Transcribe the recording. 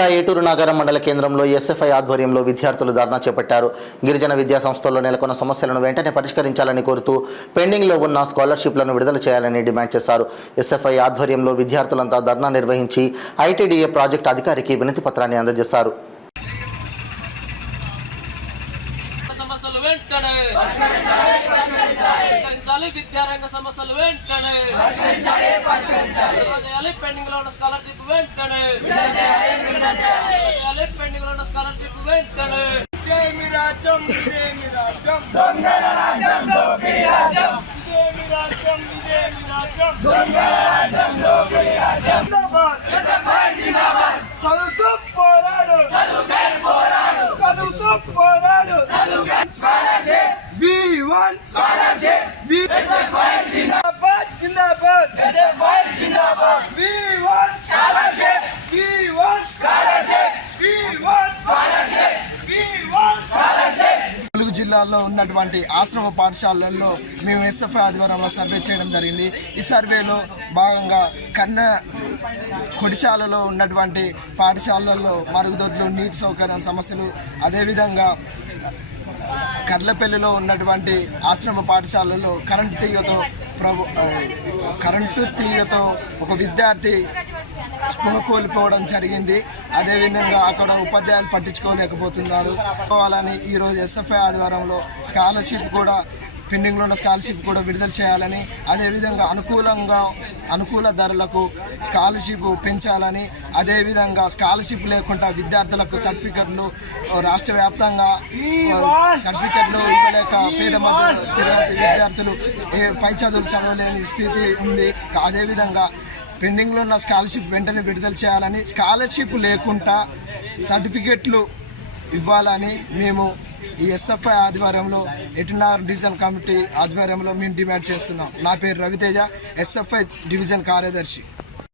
జిల్లా ఏటూరు నాగారం మండల కేంద్రంలో ఎస్ఎఫ్ఐ ఆధ్వర్యంలో విద్యార్థులు ధర్నా చేపట్టారు. గిరిజన విద్యా సంస్థల్లో నెలకొన్న సమస్యలను వెంటనే పరిష్కరించాలని కోరుతూ పెండింగ్లో ఉన్న స్కాలర్షిప్లను విడుదల చేయాలని డిమాండ్ చేశారు. ఎస్ఎఫ్ఐ ఆధ్వర్యంలో విద్యార్థులంతా ధర్నా నిర్వహించి ఐటీడీఏ ప్రాజెక్టు అధికారికి వినతి పత్రాన్ని అందజేశారు. విద్యారంగ సమస్యలు వెంటనే పెండింగ్ లో ఉన్న స్కాలర్షిప్ వెంటనే పెండింగ్ లో ఉన్న స్కాలర్షిప్ వెంటనే తెలుగు జిల్లాలో ఉన్నటువంటి ఆశ్రమ పాఠశాలల్లో మేము ఎస్ఎఫ్ఐ ఆధ్వర్యంలో సర్వే చేయడం జరిగింది. ఈ సర్వేలో భాగంగా కొడిశాలలో ఉన్నటువంటి పాఠశాలల్లో మరుగుదొడ్లు, నీటి సౌకర్యం సమస్యలు, అదేవిధంగా కర్లపల్లిలో ఉన్నటువంటి ఆశ్రమ పాఠశాలలో కరెంటు తీగతో ఒక విద్యార్థి స్పృహ కోల్పోవడం జరిగింది. అదేవిధంగా అక్కడ ఉపాధ్యాయులు పట్టించుకోలేకపోతున్నారు. వాళ్ళని ఈరోజు ఎస్ఎఫ్ఐ ఆధ్వర్యంలో పెండింగ్లో ఉన్న స్కాలర్షిప్ కూడా విడుదల చేయాలని, అదేవిధంగా అనుకూల ధరలకు స్కాలర్షిప్ పెంచాలని, అదేవిధంగా స్కాలర్షిప్ లేకుండా విద్యార్థులకు సర్టిఫికెట్లు రాష్ట్ర వ్యాప్తంగా సర్టిఫికెట్లు ఇవ్వలేక పేద తరగతి విద్యార్థులు పై చదువులు చదవలేని స్థితి ఉంది. అదేవిధంగా పెండింగ్లో ఉన్న స్కాలర్షిప్ వెంటనే విడుదల చేయాలని, స్కాలర్షిప్ లేకుండా సర్టిఫికెట్లు ఇవ్వాలని మేము ఈ ఎస్ఎఫ్ఐ ఆధ్వర్యంలో ఎటునార్ డివిజన్ కమిటీ ఆధ్వర్యంలో మేము డిమాండ్ చేస్తున్నాం. నా పేరు రవితేజ, ఎస్ఎఫ్ఐ డివిజన్ కార్యదర్శి.